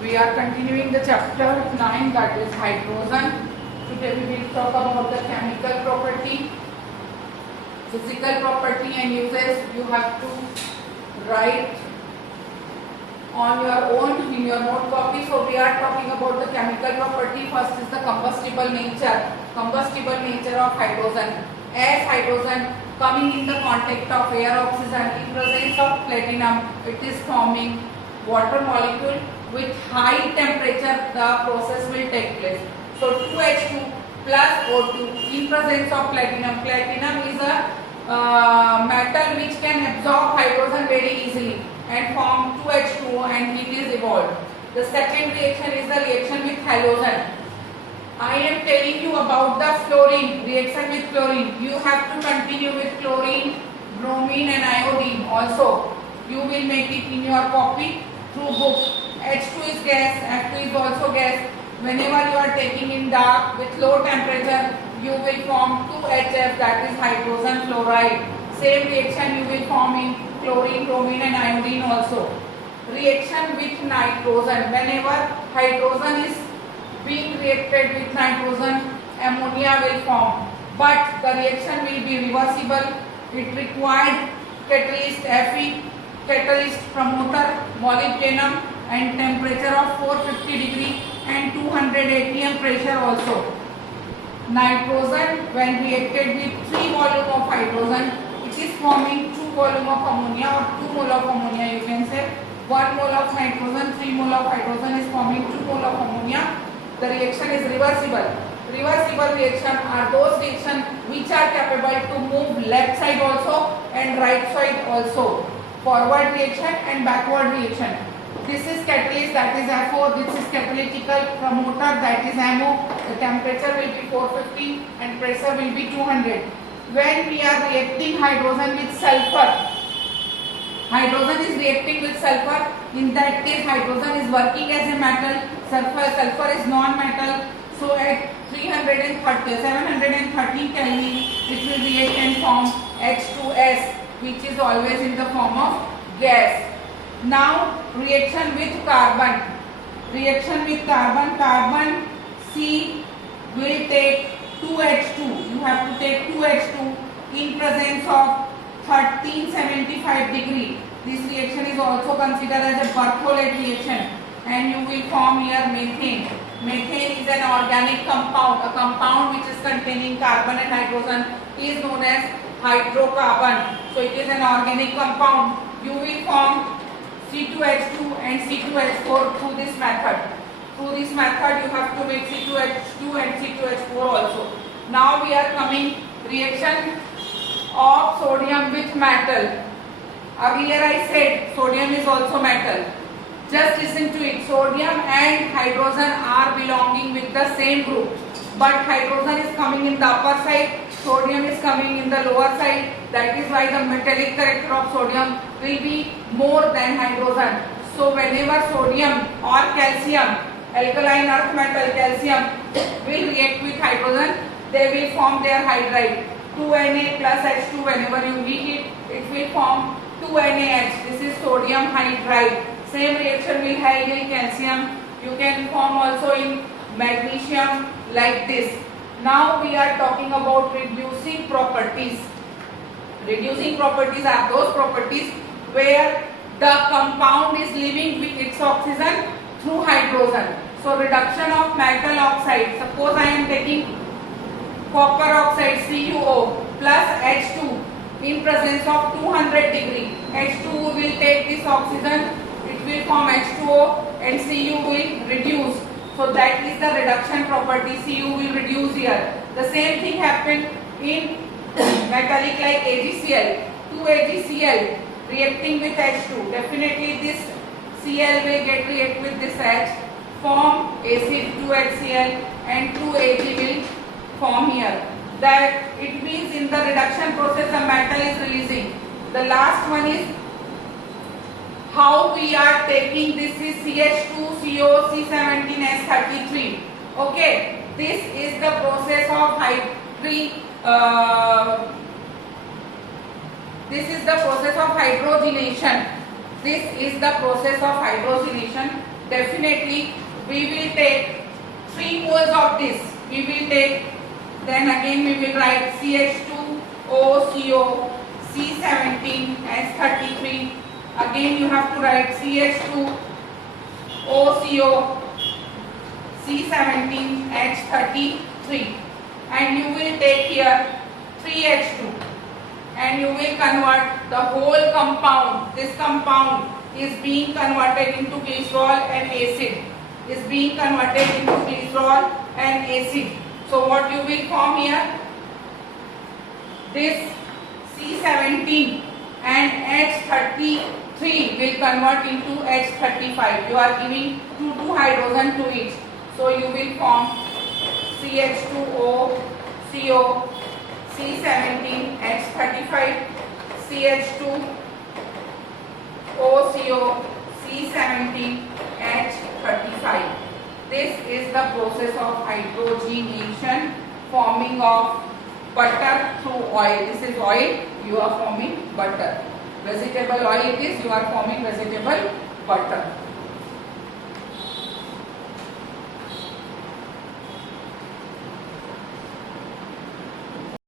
We are continuing the chapter 9, that is hydrogen. Today we will talk about the chemical property, physical property and uses. You have to write on your own in your note copy. So we are talking about the chemical property. First is the combustible nature of hydrogen. As hydrogen coming in the contact of air, oxygen, in presence of platinum, it is forming water molecule. With high temperature the process will take place. So 2H2 plus O2 in presence of platinum. Platinum is a metal which can absorb hydrogen very easily and form 2H2O and it is evolved. The second reaction is the reaction with halogen. I am telling you about the fluorine, reaction with chlorine. You have to continue with chlorine, bromine and iodine also. You will make it in your copy through book. H2 is gas, F2 is also gas. Whenever you are taking in dark with low temperature, you will form 2HF, that is hydrogen fluoride. Same reaction you will form in chlorine, bromine and iodine also. Reaction with nitrogen. Whenever hydrogen is being reacted with nitrogen, ammonia will form. But the reaction will be reversible. It required catalyst Fe, catalyst promoter, molybdenum and temperature of 450 degree and 200 atm pressure also. Nitrogen when reacted with 3 volume of hydrogen, it is forming 2 volume of ammonia or 2 mole of ammonia you can say. 1 mole of nitrogen, 3 mole of hydrogen is forming 2 mole of ammonia. The reaction is reversible. Reversible reaction are those reactions which are capable to move left side also and right side also. Forward reaction and backward reaction. This is catalyst, that is FO. This is catalytical promoter, that is MO. The temperature will be 450 and pressure will be 200. When we are reacting hydrogen with sulfur, hydrogen is reacting with sulfur. In that case, hydrogen is working as a metal. Sulfur is non-metal. So at 713 Kelvin, it will react and form H2S, which is always in the form of gas. Now reaction with carbon. Reaction with carbon. Carbon C will take 2H2. You have to take 2H2 in presence of 1375 degree. This reaction is also considered as a Berthollet reaction and you will form here methane. Methane is an organic compound. A compound which is containing carbon and hydrogen is known as hydrocarbon. So it is an organic compound. You will form C2H2 and C2H4 through this method. Through this method you have to make C2H2 and C2H4 also. Now we are coming reaction of sodium with metal. Earlier I said sodium is also metal. Just listen to it. Sodium and hydrogen are belonging with the same group. But hydrogen is coming in the upper side, sodium is coming in the lower side. That is why the metallic character of sodium will be more than hydrogen. So whenever sodium or calcium, alkaline earth metal calcium will react with hydrogen, they will form their hydride. 2Na plus H2, whenever you heat it, it will form 2NaH. This is sodium hydride. Same reaction will have in calcium. You can form also in magnesium like this. Now we are talking about reducing properties. Reducing properties are those properties where the compound is living with its oxygen through hydrogen. So reduction of metal oxide. Suppose I am taking copper oxide CuO plus H2 in presence of 200 degree. H2 will take this oxygen, it will form H2O and Cu will reduce. So that is the reduction property. Cu will reduce here. The same thing happened in metallic like AgCl. 2AgCl reacting with H2. Definitely this Cl will get react with this H, form acid 2HCl and 2Ag will form here. That it means in the reduction process the metal is releasing. The last one is how we are taking. This is CH2CO C17S33. Okay, this is the process of this is the process of hydrogenation. This is the process of hydrogenation. definitely we will take 3 moles of this. We will take, then again we will write CH2OCO C17H33. Again you have to write CH2OCO C17H33, and you will take here 3H2, and you will convert the whole compound. This compound is being converted into glycerol and acid. Is being converted into glycerol and acid. So what you will form here? This C17 and H33 will convert into H35. You are giving 2 hydrogen to each. So you will form CH2O CO C17H35 CH2OCO C17H35. This is the process of hydrogenation, forming of butter through oil. This is oil, you are forming butter. Vegetable oil it is, you are forming vegetable butter.